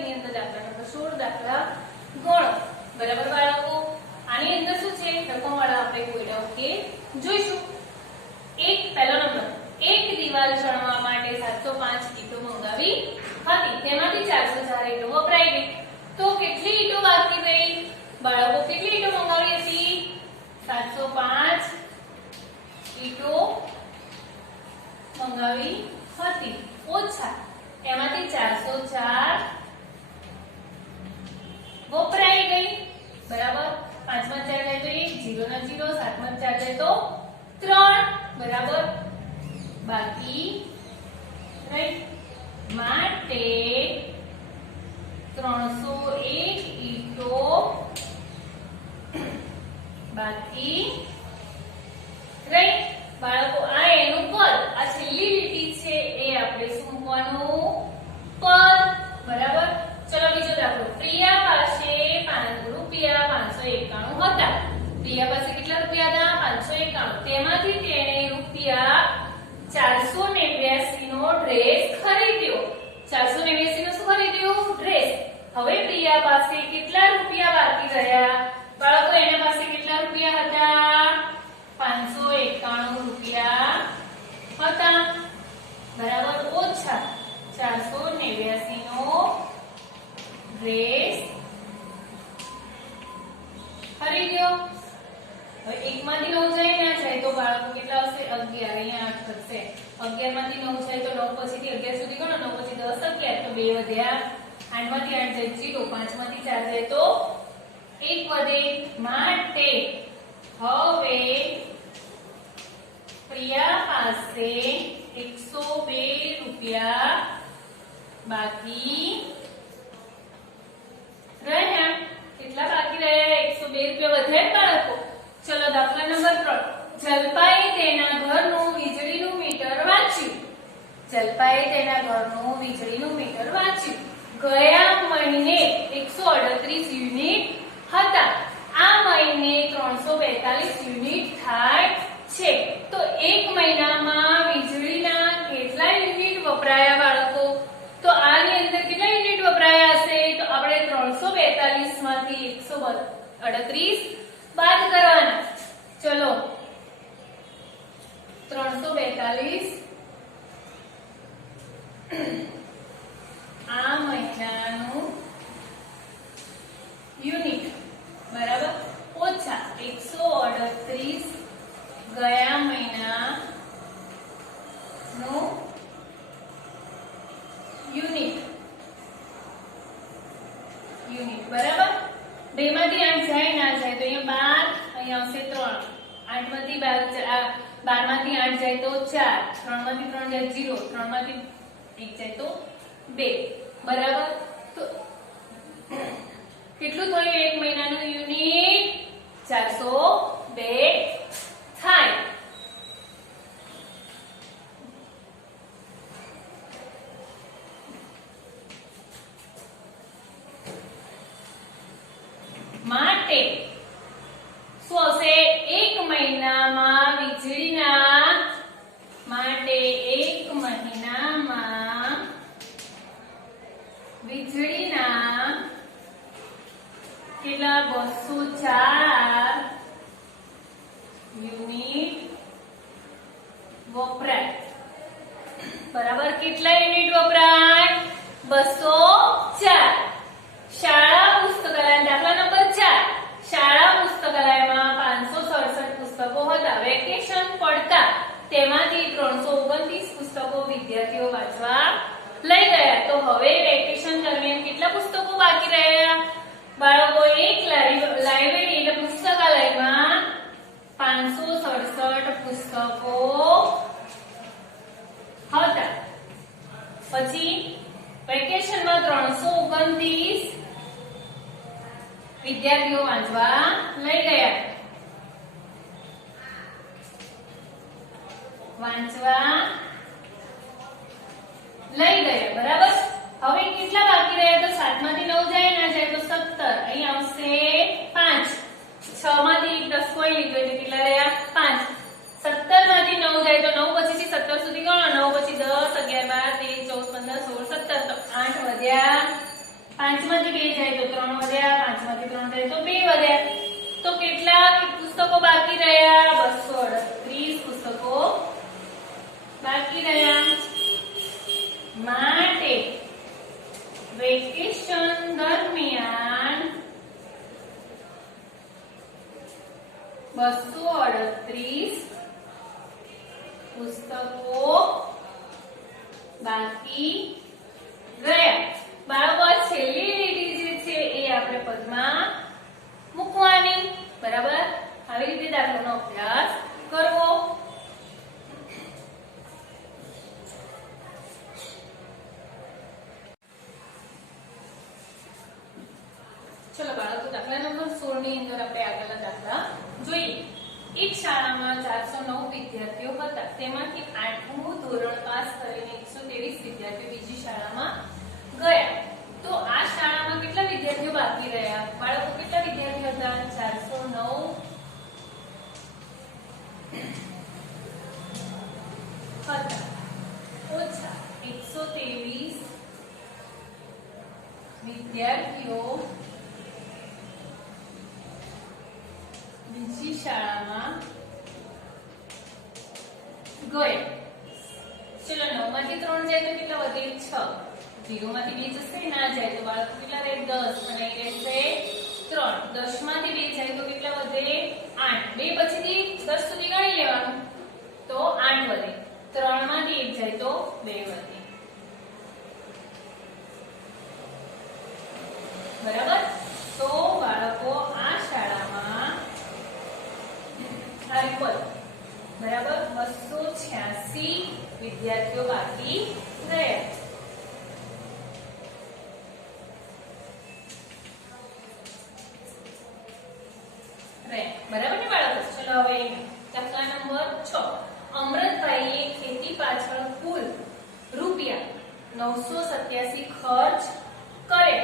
એની અંદર દાખલા નંબર 16 દાખલા ગણો. બરાબર બાળકો? આની અંદર શું છે રકમવાળા આપણે કોયડા ઓકે જોઈશું. પહેલો નંબર, એક દિવાલ ચણવા માટે 705 ઈંટો મંગાવી હતી, તેમાંથી 404 ઈંટો વપરાઈ ગઈ. તો કેટલી ઈંટો બાકી રહી બાળકો? કેટલી ઈંટો મંગાવી હતી? 705 ઈંટો મંગાવી હતી ઓછા એમાંથી 404 વપરાઈ ગઈ. બરાબર? 5 માં 4 જાય તો 1, 0 ના 0, 7 માં 4 જાય તો 3. બરાબર? બાકી રાઈટ માટે 301 ઈંટો બાકી રાઈટ બાળકો. આ એનું પદ, આ છેલ્લી લીટી છે એ આપણે શું મૂકવાનું? પદ. બરાબર? ચલો બીજો દાખલો. પ્રિયા પાસે રૂપિયા 591 હતા. પ્રિયા પાસે કેટલા રૂપિયા હતા? 591. તેમાંથી તેણે રૂપિયા 489 નો ડ્રેસ ખરીદ્યો. 489 નો શું ખરીદ્યું? ડ્રેસ. હવે પ્રિયા પાસે કેટલા રૂપિયા બાકી રહ્યા બાળકો? એના પાસે કેટલા રૂપિયા હતા? 591 રૂપિયા હતા. બરાબર? ઓછા 489 નો ડ્રેસ ખરીદ્યો. હવે 1 માંથી 9 જાય ના જાય તો બાળકો કેટલા આવશે? 11. અહીંયા 8 થશે. 11 માંથી 9 જાય તો 9 પછીથી 11 સુધી ગણો. 9 પછી 10 11 તો 2 વધ્યા. 8 માંથી 8 જાય 0. 5 માંથી 4 જાય તો 1 વધે. માટે હવે પ્રિયા પાસે 102 રૂપિયા બાકી રહ્યા. કેટલા બાકી રહ્યા? 102 રૂપિયા વધ્યા બાળકો. ચલો દાખલા નંબર 3. જલપાએ તેના ઘરનું વીજળીનું મીટર વાંચ્યું. જલપાએ તેના ઘરનું વીજળીનું મીટર વાંચ્યું. ગયા મહિને 138 યુનિટ હતા. આ મહિને 342 યુનિટ થાય છે. તો એક મહિનામાં વીજળીના કેટલા યુનિટ વપરાયા બાળકો? તો આની અંદર કેટલા યુનિટ વપરાયા હશે? તો આપણે 342 માંથી 138 બાદ કરવાના. ચલો 342 આ મહિનાનું યુનિટ. બરાબર? ઓછા 138 ગયા મહિનાનું યુનિટ. બરાબર? 2 માંથી 8 જાય ના જાય તો અહીંયા 12, અહીંયા આવશે 3. 8 માંથી 12 માંથી 8 જાય તો 4. 3 માંથી 3 જાય 0. 3 માંથી 1 જાય તો 2. બરાબર? તો કેટલું થયું? એક મહિનાનું યુનિટ 402 થાય. માટે શું આવશે? એક મહિનામાં વીજળીના માટે એક મહિનામાં વીજળીના કેટલા? 204 યુનિટ વપરાય. બરાબર? કેટલા યુનિટ વપરાય? 204. શાળા પુસ્તકાલય દાખલા નંબર 4. શાળા પુસ્તકાલયમાં 567 પુસ્તકો હતા. વેકેશન પડતા તેમાંથી 329 પુસ્તકો વિદ્યાર્થીઓ વાંચવા લઈ ગયા. તો હવે વેકેશન દરમિયાન કેટલા પુસ્તકો બાકી રહ્યા બાળકો? એક લાઇબ્રેરી એટલે પુસ્તકાલયમાં 567 પુસ્તકો હતા. પછી વેકેશનમાં 329 વિદ્યાર્થીઓ વાંચવા લઈ ગયા. બરાબર? હવે કેટલા બાકી રહ્યા? તો 7 માંથી 9 જાય ના જાય તો 17. અહીં આવશે 5. 6 માંથી 1 10 કોઈ લીધો એટલે કેટલા રહ્યા? 5. 17 માંથી 9 જાય તો 9 પછીથી 17 સુધી ગણો. 9 પછી 10 11 12 13 14 15 16 17 તો 8 વધ્યા. 5 માંથી 2 જાય તો 3 વધ્યા, 5 માંથી 3 જાય તો 2 વધ્યા. તો કેટલા પુસ્તકો બાકી રહ્યા? 238 પુસ્તકો બાકી રહ્યા. માટે વેકેશન દરમિયાન 238 પુસ્તકો બાકી રહ્યા. બાળકો આ છેલ્લી લીટી જે છે એ આપણે પદમાં મૂકવાની. બરાબર? આવી રીતે દાખલાનો અભ્યાસ કરવો. ચલો બાળકો, દાખલા નંબર 16 ની અંદર આપણે આગળના દાખલા જોઈએ. એક શાળામાં 409 વિદ્યાર્થીઓ હતા. તેમાંથી 8મું ધોરણ પાસ કરીને 123 વિદ્યાર્થીઓ બીજી શાળામાં ગયા. તો આ શાળામાં કેટલા વિદ્યાર્થીઓ બાકી રહ્યા? બાળકો, કેટલા વિદ્યાર્થીઓ હતા? 409 હતા ઓછા 123 વિદ્યાર્થીઓ બીજી શાળામાં ગયા. ચલો 9 માંથી 3 જાય તો કેટલા વધે? 6. 0 માંથી 2 જશે, ના જાય તો બાળકો કેટલા રહે? 10 અને અહીં રહેશે 3. 10 માંથી 2 જાય તો કેટલા વધે? 8. 2 પછીથી 10 સુધી ગણી લેવાનું તો 8 વધે. 3 માંથી 1 જાય તો 2 વધે. બરાબર? તો બાળકો આ શાળામાં આ રીપોર્ટ બરાબર 286 વિદ્યાર્થીઓ બાકી રહ્યા. બરાબર ને બાળકો? ચલો હવે દાખલા નંબર 6. અમૃતભાઈએ ખેતી પાછળ કુલ ₹987 ખર્ચ કરે.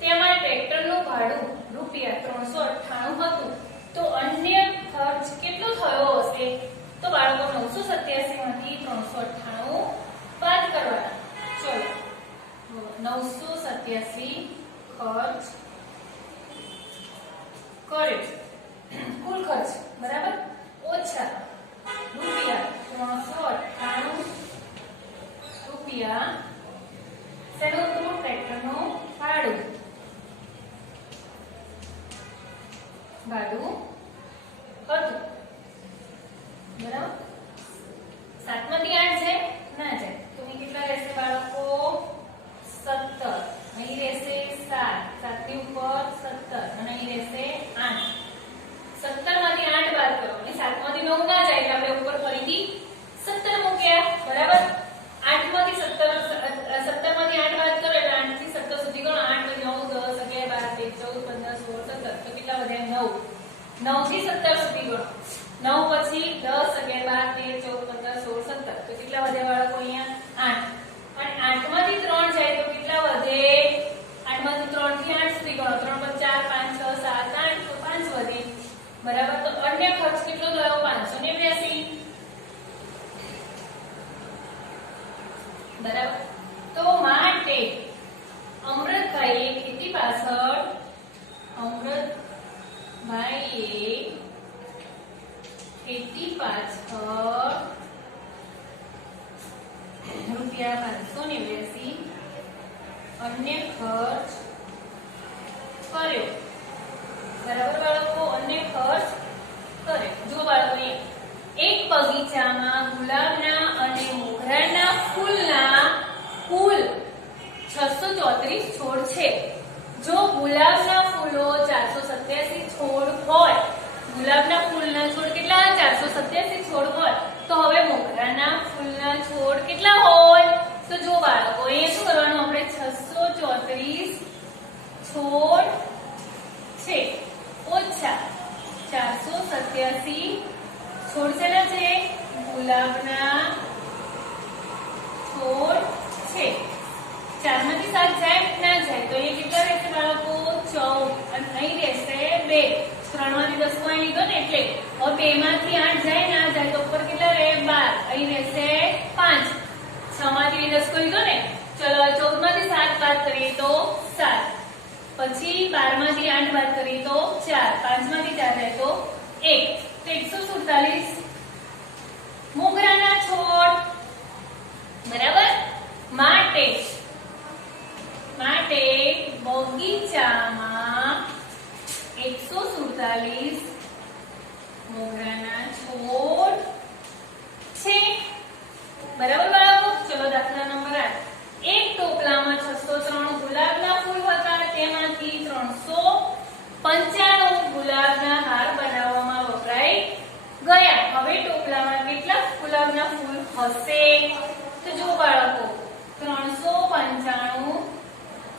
તેમાં ટ્રેક્ટરનું ભાડું ₹398 હતું. તો અન્ય ખર્ચ કેટલો થયો હશે? તો બાળકો 987 માંથી 398 બાદ કરવાના. ચલો 987 ખર્ચ કર્યો કુલ ખર્ચ બરાબર ઓછા ₹398 શેનું હતું? ટ્રેક્ટરનું ભાડું હતું. બરાબર? 7 માંથી 8 જાય? ના જાય. તો અહીં કેટલા રહેશે બાળકો? 17. અહીં રહેશે 7. 7 ની ઉપર 17 અને અહીં રહેશે 8. 17 માંથી 8 બાદ કરો અને 7 માંથી 9 ના જાય એટલે આપણે ઉપર ફરીથી 17 મૂક્યા. બરાબર? 8 માંથી 17 માંથી 8 બાદ કરો એટલે 8 થી 17 સુધી ગણો. 8 9 10 11 12 13 14 15 16 17 તો કેટલા વધ્યા? 9. 9 થી 17 સુધી ગણો. 9 પછી 10 11 12 13 14 15 16 17 તો કેટલા વધ્યા બાળકો? અહીંયા 8. અને 8 માંથી 3 જાય તો કેટલા વધે? 8 માંથી 3 થી 8 સુધી ગણો. 3 પર 4 5 6 7 8 તો 5 વધે. બરાબર? તો અન્ય ખર્ચ કેટલો થયો? 582. બરાબર? તો માટે અમૃતભાઈએ ખેતી પાછળ ₹589 અન્ય ખર્ચ કર્યો. બરાબર બાળકો? અન્ય ખર્ચ કર્યો. જો બાળકો, એક બગીચામાં ગુલાબના અને મોગરાના ફૂલના કુલ 634 છોડ છે. જો ગુલાબના ફૂલો 487 છોડ હોય, ગુલાબના ફૂલના છોડ કેટલા? 487 છોડ હોય, તો હવે મોગરાના ફૂલના છોડ કેટલા હોય? તો જો બાળકો, એ શું કરવાનું? આપણે 634 છોડ છે ઓછા 487 છોડ શેના છે? ગુલાબના છોડ છે. 4 માંથી 7 જાય? ના જાય. તો અહીંયા કેટલા રહેશે બાળકો? 14 અને અહીં રહેશે 2. 3 માંથી 10 કોઈ લીધો ને એટલે. હવે 2 માંથી 8 જાય? ના જાય. તો ઉપર કેટલા રહે? 12. અહીં રહેશે 5. 6 માંથી 10 કોઈ લીધો ને. ચલો 14 માંથી 7 બાદ કરીએ તો 7. પછી 12 માંથી 8 બાદ કરીએ તો 4, 5 માંથી 4 જાય તો 1, તો 147 મોગરાના છોડ. બરાબર. માટે બગીચામાં 147 મોગરાના છોડ છે. બરાબર બાળકો. ચલો દાખલા નંબર 8. એક ટોપલામાં 603 ગુલાબના ફૂલ હતા, તેમાંથી 395 ગુલાબના હાર બનાવવામાં વપરાઈ ગયા. હવે ટોપલામાં કેટલા ગુલાબના ફૂલ હશે? તો જો બાળકો 395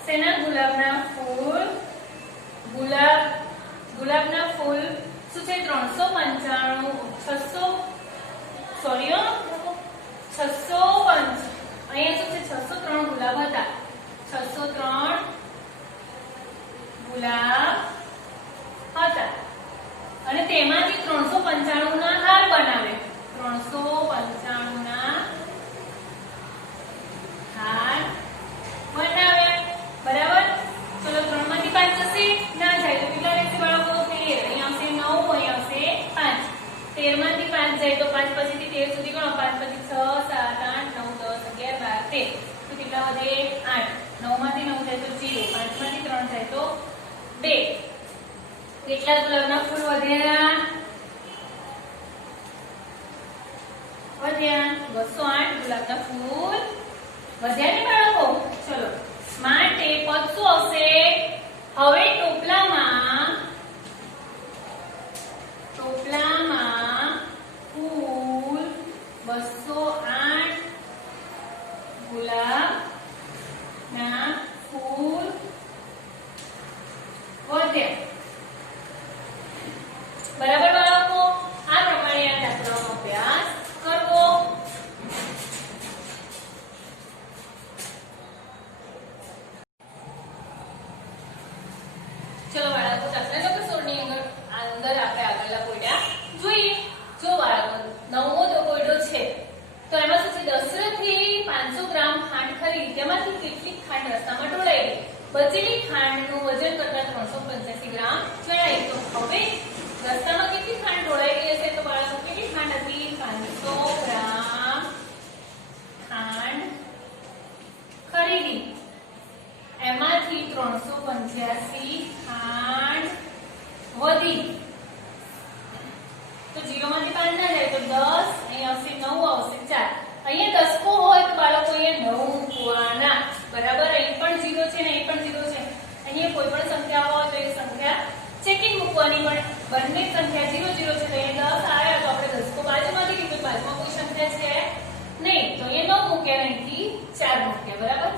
સેના ગુલાબના ફૂલ, ગુલાબના ફૂલ શું છે? 395 અહીંયા શું છે? 603 ગુલાબ હતા. 603 ગુલાબ હતા અને તેમાંથી 395 ના હાર બનાવે. 395 ના હાર બનાવ્યા. બરાબર. ચલો 3 માંથી 5 જશે, ના જાય તો કેટલા રહેશે બાળકો? 13. અહીંયા આવશે 9, અહીંયા આવશે 5. 13 માંથી 5 જાય તો 5 પછીથી 13 સુધી ગણો. 5 પછી 6, 7, 8, 9, 10, 11, 12, 13. તો કેટલા વધે? 8. 9 માંથી 9 જાય તો 0. 5 માંથી 3 જાય તો 2. કેટલા ગુલાબના ફૂલ વધ્યા? 208 ગુલાબના ફૂલ વધ્યા ને બાળકો. ચલો માટે પદ શું આવશે? હવે ટોપલામાં ફૂલ 208 ગુલાબના ફૂલ વધ્યા. બરાબર બાળકો. આ પ્રમાણે આ દાખલાનો અભ્યાસ કરવો. ચલો બાળકો દાખલા નંબર 16 ની અંદર આપણે આગળના કોયડા જોઈએ. જો બાળકો નવમો જો કોયડો છે તો એમાં શું છે? દશરથે 500 ગ્રામ ખાંડ ખરીદી, તેમાંથી કેટલી ખાંડ રસ્તામાં ઢોળાઈ ગઈ? બચેલી ખાંડનું વજન કરતા 385 ગ્રામ જણાય. તો હવે રસ્તામાં કેટલી ખાંડ ઢોળાઈ ગઈ હશે? તો બાળકો કેટલી ખાંડ હતી? 500 ગ્રામ ખાંડ ખરીદી, એમાંથી 385 ખાંડ વધી. તો 0 માંથી 5 ના જાય તો 10, અહીં આવશે 9, આવશે 4. અહીંયા દસકો હોય તો બાળકો અહીંયા 9 મૂકવાના. બરાબર. અહીં પણ 0 છે ને અહીં પણ 0 છે. અહીંયા કોઈ પણ સંખ્યા હોય તો એ સંખ્યા ચેકિંગ મૂકવાની. પણ બંને સંખ્યા 0 0 છે તો અહીંયા 10 આવ્યા તો આપણે દસકો બાજુમાંથી લીધું. બાજુમાં કોઈ સંખ્યા છે નહીં તો અહીંયા 9 મૂક્યા, અહીંથી 4 મૂક્યા. બરાબર.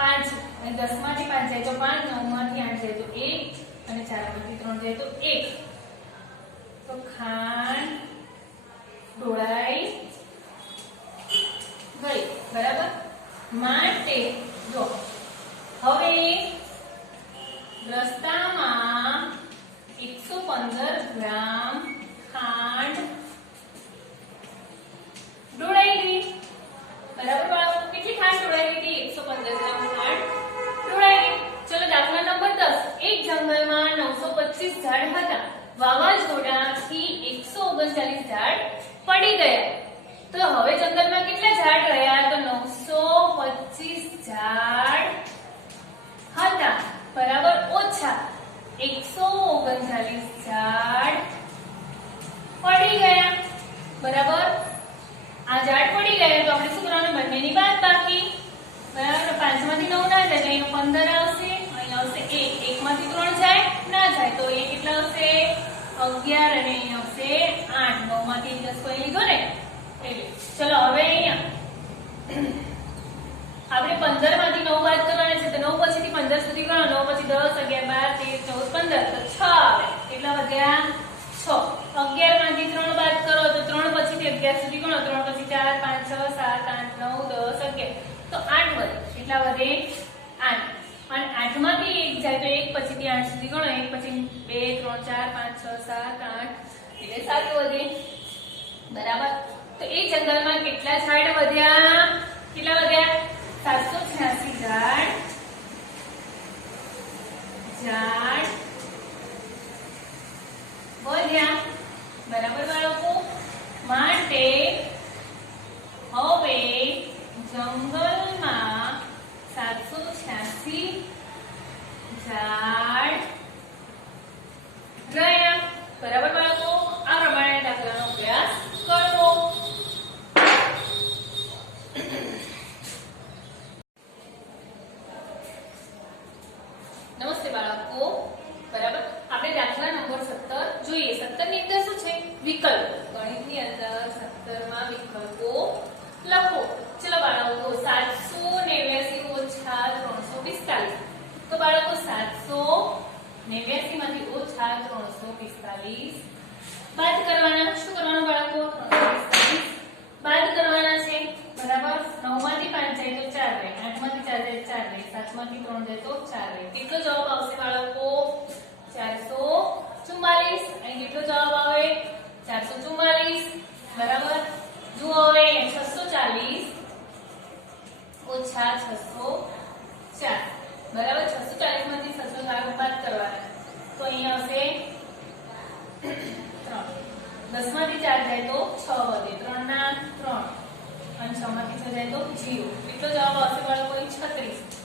5 અને 10 માંથી 5 જાય તો 5, 9 માંથી 8 જાય તો 1 અને 4 માંથી 3 જાય તો 1. તો ખાંડ ઢોળાઈ ગઈ. બરાબર. માટે જો હવે રસ્તામાં 115 ગ્રામ ખાંડ ઢોળાઈ ગઈ. બરાબર બાળકો. કેટલી ખાંડ ઢોળાઈ ગઈ? 115 ગ્રામ ખાંડ ઢોળાઈ ગઈ. ચલો દાખલા નંબર 10. એક જંગલમાં 925 ઝાડ હતા. વાવાઝોડાથી 139 ઝાડ પડી ગયા. તો હવે જંગલમાં કેટલા ઝાડ રહ્યા? તો 925 ઝાડ હતા. બરાબર. ઓછા 139 ઝાડ પડી ગયા. બરાબર. આ ઝાડ પડી ગયા તો આપણે શું કરવાનું? બંનેની બાદબાકી. બરાબર. 5 માંથી 9 ના જાય તો અહીં 15 આવશે, અહીં આવશે 1. 1 માંથી 3 જાય ના જાય તો એ કેટલા આવશે? 11 અને અહીં આવશે 8. 9 માંથી 10 કોઈ લીધો ને એટલે. ચલો હવે અહીંયા આપણે 15 માંથી 9 બાદ કરવાના છે તો 9 પછીથી 15 સુધી ગણો. 9 પછી 10, 11, 12, 13, 14, 15 તો 6 આવે. કેટલા વધ્યા? 6. 11 માંથી 3 બાદ કરો તો 3 પછીથી 11 સુધી ગણો. 3 પછી 4, 5, 6, 7, 8, 9, 10, 11 તો 8 વધે. કેટલા વધે? 8. અને 8 માંથી 1 જાય તો 1 પછીથી 8 સુધી ગણો. 1 પછી 2, 3, 4, 5, 6, 7, 8 એટલે 7 વધે. બરાબર. તો એ જંગલમાં કેટલા ઝાડ વધ્યા? કેટલા વધ્યા? 786 ઝાડ 345 બાદ કરવાના શું કરવાનું બાળકો 345 બાદ કરવાના છે બરાબર 9 માંથી 5 જાય તો 4 રહે 8 માંથી 4 જાય 4 રહે 7 માંથી 3 જાય તો 4 રહે કેટલો જવાબ આવશે બાળકો 444 અહીં કેટલો જવાબ આવે 444 બરાબર જુઓ હવે 640 ઓછા 604 બરાબર 640 માંથી 604 બાદ કરવાના તો અહીં આવશે 3 10 માંથી 4 જાય તો 6 વધે 3 ના 3 અને 6 માંથી 6 જાય તો 0 કેટલો જવાબ આવશે બાળકો 36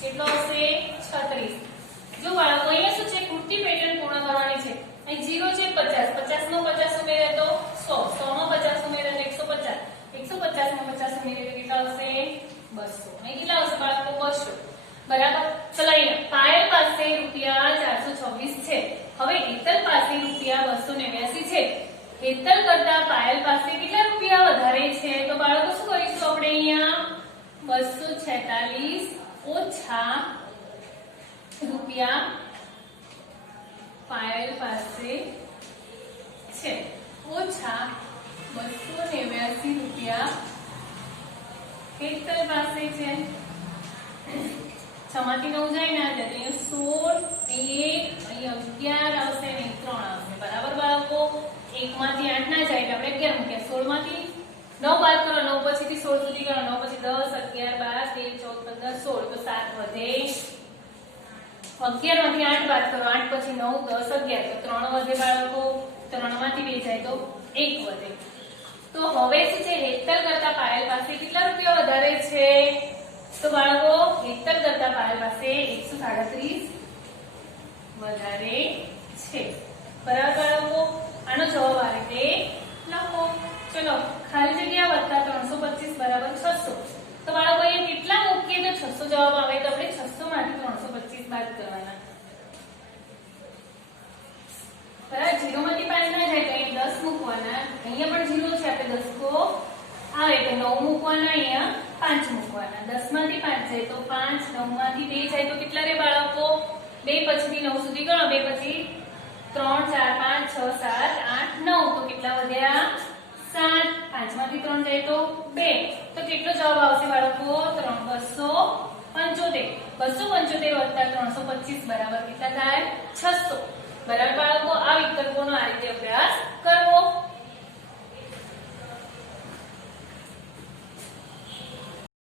કેટલો આવશે 36 જો બાળકો અહીંયા શું છે કૃતિ પેટર્ન પૂર્ણ કરવાની છે અહીં 0 છે 50 50 નો 50 ઉમેરે તો 100 100 નો 50 ઉમેરે તો 150 150 નો 50 ઉમેરે તો કેટલા આવશે 200 અહીં કેટલા આવશે બાળકો 200 બરાબર ચલો અહીંયા પાયલ પાસે રૂપિયા 426 છે હવે હેતલ પાસે રૂપિયા 289 છે હેતલ કરતા પાયલ પાસે કેટલા રૂપિયા વધારે છે તો બાળકો શું કરીશું આપણે અહીંયા 246 ઓછા રૂપિયા પાયલ પાસે છે ઓછા 289 રૂપિયા હેતલ પાસે છે 6 માંથી 9 જાય ના જાય અહીંયા 16 1 અહીંયા 11 આવશે ને 3 આવશે બરાબર બાળકો 1 માંથી 8 ના જાય એટલે આપણે 11 મૂક્યા 16 માંથી 9 બાદ કરો 9 પછીથી 16 સુધી કરો 9 પછી 10 11 12 13 14 15 16 તો 7 વધે 11 માંથી 8 બાદ કરો 8 પછી 9 10 11 તો 3 વધે બાળકો 3 માંથી 2 જાય તો 1 વધે તો હવે શું છે હેતલ કરતા પાયલ પાસે કેટલા રૂપિયા વધારે છે તો બાળકો હેતલ કરતા પાયલ પાસે 137 વધારે છે બરાબર બાળકો આનો જવાબ આ રીતે લખો ચલો ખાલી જગ્યા વત્તા 325 બરાબર 600 તો બાળકો અહીંયા કેટલા મૂકીએ તો 600 જવાબ આવે તો આપણે 600 માંથી 325 બાદ કરવાના બરાબર 0 માંથી 5 ના જાય તો અહીં 10 મૂકવાના અહીંયા પણ 0 છે આપણે 10 કો આવે તો 9 મૂકવાના અહીંયા 5 મૂકવાના 10 માંથી 5 જાય તો 5 9 માંથી 2 જાય તો કેટલા રે બાળકો 2 પછીથી 9 સુધી ગણો 2 પછી 3 4 5 6 7 8 9 તો કેટલા વધ્યા 7 5 માંથી 3 જાય તો 2 તો કેટલો જવાબ આવશે બાળકો 275 275 વત્તા 325 બરાબર કેટલા થાય 600 બરાબર બાળકો આ વિકલ્પોનો આ રીતે અભ્યાસ કરવો